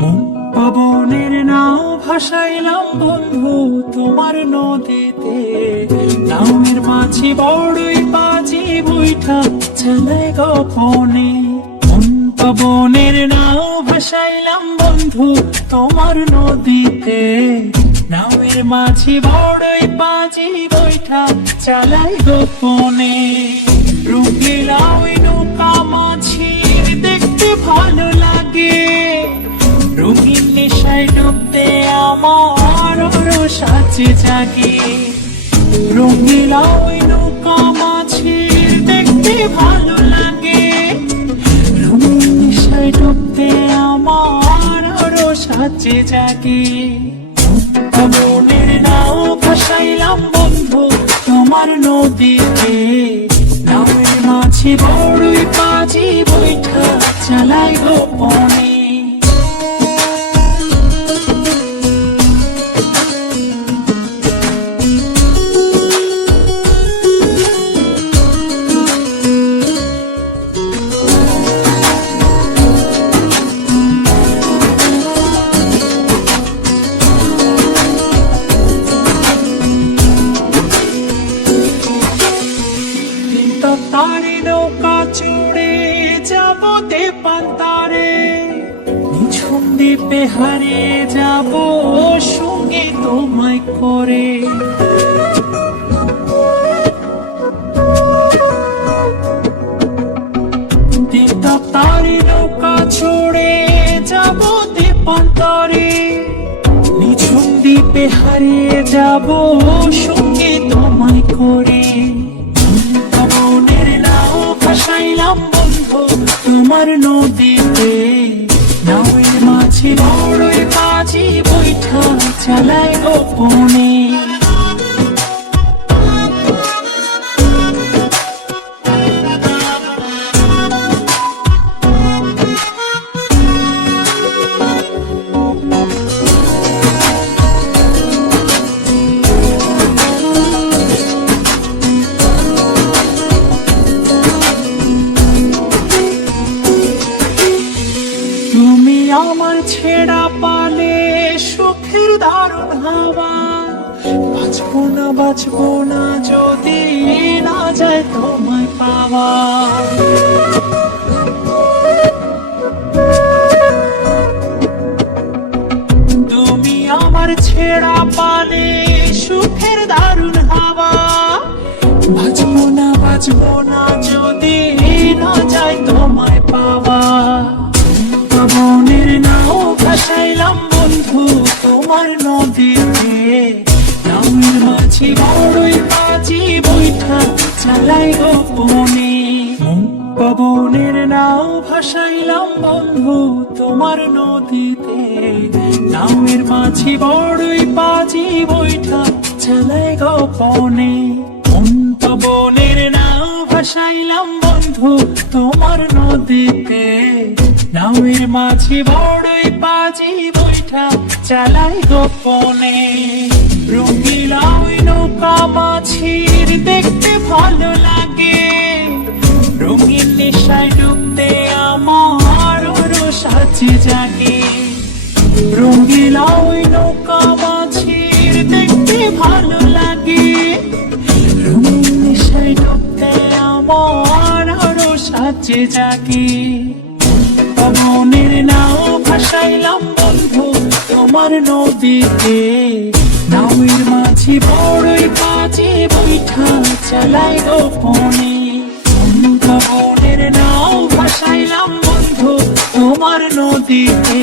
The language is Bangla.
মন পবনের নাও ভাসাইলাম বন্ধু তোমার নদীতে। নামের মাঝি বড়ই পাজি বৈঠা চালায় গোপনে। মন পবনের নাও ভাসাইলাম বন্ধু তোমার নদীতে। নামের মাঝি বড়ই পাজি বৈঠা চালায় গোপনে। রঙিলা ওই নৌকা মাঝির দেখতে ভালো লাগে। রঙিন নেশায় ডুবতে আমার সাজে জাগে। রঙিলা ওই নৌকা মাঝির দেখতে ভালো লাগে। রঙিন নেশায় ডুবতে আমার সাজে জাগে। পবনের নাও ভাসাইলাম বন্ধু তোমার নদীতে। নামের মাঝি বড়ই পাজি বৈঠা চালাই গোপনে। তারে নৌকা চড়ে যাব তেপান্তারে। নিঝুম দ্বীপে হারিয়ে যাব সঙ্গে তোমায় করে। তারে নৌকা চড়ে যাব তেপান্তারে। নিঝুম দ্বীপে হারিয়ে যাব সঙ্গে তোমায় করে। ভাসাইলাম বন্ধু তোমার নদীতে। নামের মাঝি বড়ই পাজি বৈঠা চালাই গোপনে। আমার ছেড়া পালে সুখের দারুণ হাওয়া। বাঁচবো না যদি না যায় তোমায় পাওয়া। তুমি আমার ছেড়া পালে সুখের দারুণ হাওয়া। বাঁচবো না যদি না যায় তোমায় পাওয়া। পবনের নাও ভাসাইলাম বন্ধু তোমার নদীতে। নামের মাঝি বড়ই পাজি বৈঠা চালাই গোপনে। পবনের নাও ভাসাইলাম বন্ধু তোমার নদীতে। নামের মাঝি বড়ই পাজি বৈঠা চালাই গোপনে। পবনের নাও ভাসাইলাম বন্ধু তোমার নদীতে। নামের মাঝি বড়ই পাজি বৈঠা চালাই গোপনে। রঙিলা ওই নৌকা মাঝির দেখতে ভালো লাগে। রঙিন নেশায় ডুবতে আমার সাজে জাগে। রঙিলা ওই নৌকা মাঝির দেখতে ভালো লাগে। রঙিন নেশায় ডুবতে আমার সাজে জাগে। পবনের নাও ভাসাইলাম বন্ধু তোমার নদীতে। নামের মাঝি বড়ই পাজি বৈঠা চালাই গোপনে। পবনের নাও ভাসাইলাম বন্ধু তোমার নদীতে।